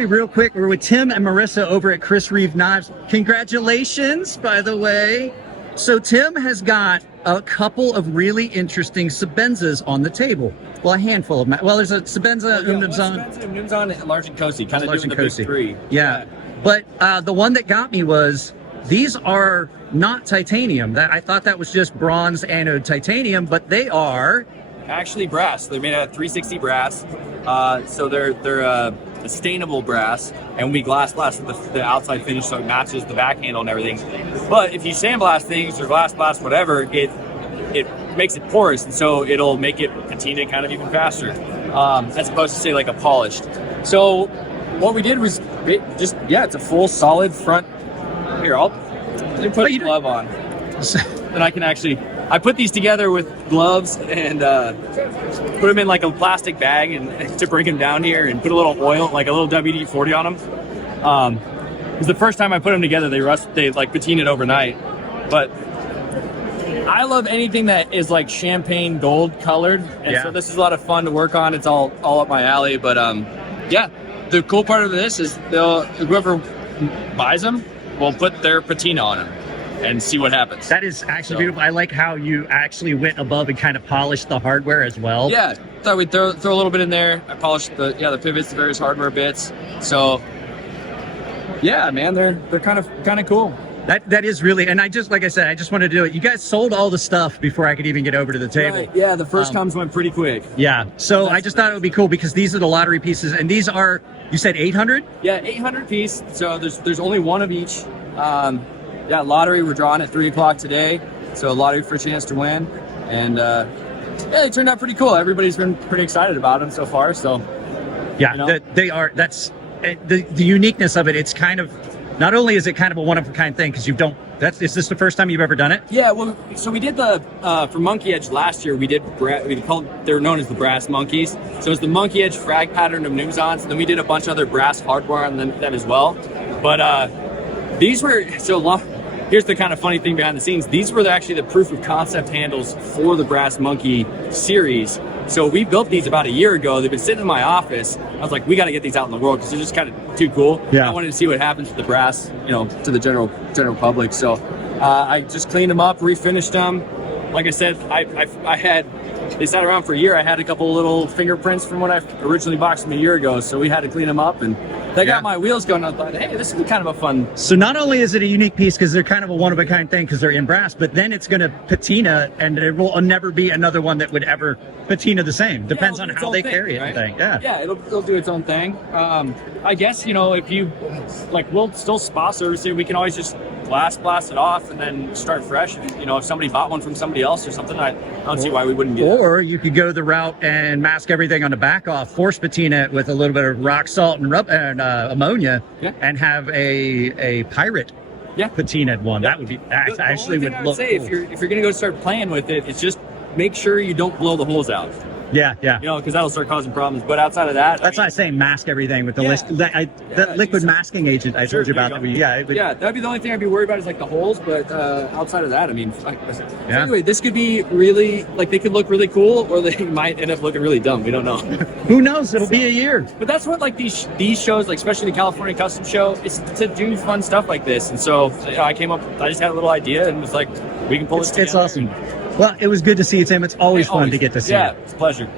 me real quick. We're with Tim and Marissa over at Chris Reeve Knives. Congratulations, by the way. So Tim has got a couple of really interesting Sabenzas on the table. Well, a handful of them. Well, there's a Sabenza, Umnumzan, large and cozy, kind of doing the big three. Yeah. But the one that got me was, these are not titanium. I thought that was just bronze anode titanium, but they are actually brass. They're made out of 360 brass. So they're sustainable brass, and we glass blast the outside finish so it matches the back handle and everything. But if you sandblast things or glass blast whatever, it makes it porous, and so it'll make it patina kind of even faster, as opposed to say like a polished. So what we did was it's a full solid front. Here, let me put a glove on, and I put these together with gloves and put them in like a plastic bag and to bring them down here, and put a little oil, like a little WD-40 on them. It was the first time I put them together. They like patinaed overnight. But I love anything that is like champagne gold colored, and so this is a lot of fun to work on. It's all up my alley. But the cool part of this is whoever buys them will put their patina on them and see what happens. That is actually beautiful. I like how you actually went above and kind of polished the hardware as well. Yeah, thought we'd throw a little bit in there. I polished the pivots, the various hardware bits. So yeah, man, they're kind of cool. That is really, and like I said, I just wanted to do it. You guys sold all the stuff before I could even get over to the table. Right. Yeah, the first comes went pretty quick. Yeah, so I just thought it would be cool because these are the lottery pieces, and these are, you said 800? Yeah, 800 piece. So there's only one of each. Lottery, we're drawing at 3 o'clock today. So lottery for a chance to win. And they turned out pretty cool. Everybody's been pretty excited about them so far. So yeah, they are. That's the uniqueness of it. It's kind of, not only is it kind of a one-of-a-kind thing because is this the first time you've ever done it? Yeah, well, so we did for Monkey Edge last year, they're known as the brass monkeys. So it's the Monkey Edge frag pattern of Numzans, and then we did a bunch of other brass hardware on them as well. But these were, here's the kind of funny thing behind the scenes. These were actually the proof of concept handles for the Brass Monkey series. So we built these about a year ago. They've been sitting in my office. I was like, we got to get these out in the world because they're just kind of too cool. Yeah. I wanted to see what happens with the brass, to the general public. So I just cleaned them up, refinished them. Like I said, they sat around for a year. I had a couple little fingerprints from when I originally boxed them a year ago. So we had to clean them up, and they got my wheels going. I thought, hey, this would be kind of a fun. So not only is it a unique piece because they're kind of a one-of-a-kind thing because they're in brass, but then it's going to patina, and there will never be another one that would ever patina the same. Depends on how they carry it. Right? Yeah, it'll do its own thing. I guess, if you, we'll still spa service it. We can always just blast it off and then start fresh. If somebody bought one from somebody else or something, I don't see why we wouldn't do that. Or you could go the route and mask everything on the back off, force patina it with a little bit of rock salt and ammonia, and have a pirate patinaed one. That would be actually would look cool. If you're gonna go start playing with it, it's just make sure you don't blow the holes out. Yeah. Because that'll start causing problems. But outside of that, that's why I say mask everything with the liquid masking agent I told you about. That'd be the only thing I'd be worried about is like the holes. But outside of that, anyway, this could be really they could look really cool, or they might end up looking really dumb. We don't know. Who knows? It'll be a year. But that's what these shows, especially the California Custom Show, is to do fun stuff like this. And so I just had a little idea and was like, we can pull this together. It's awesome. Well, it was good to see you, Tim. It's always fun to get to see you. Yeah, it's a pleasure.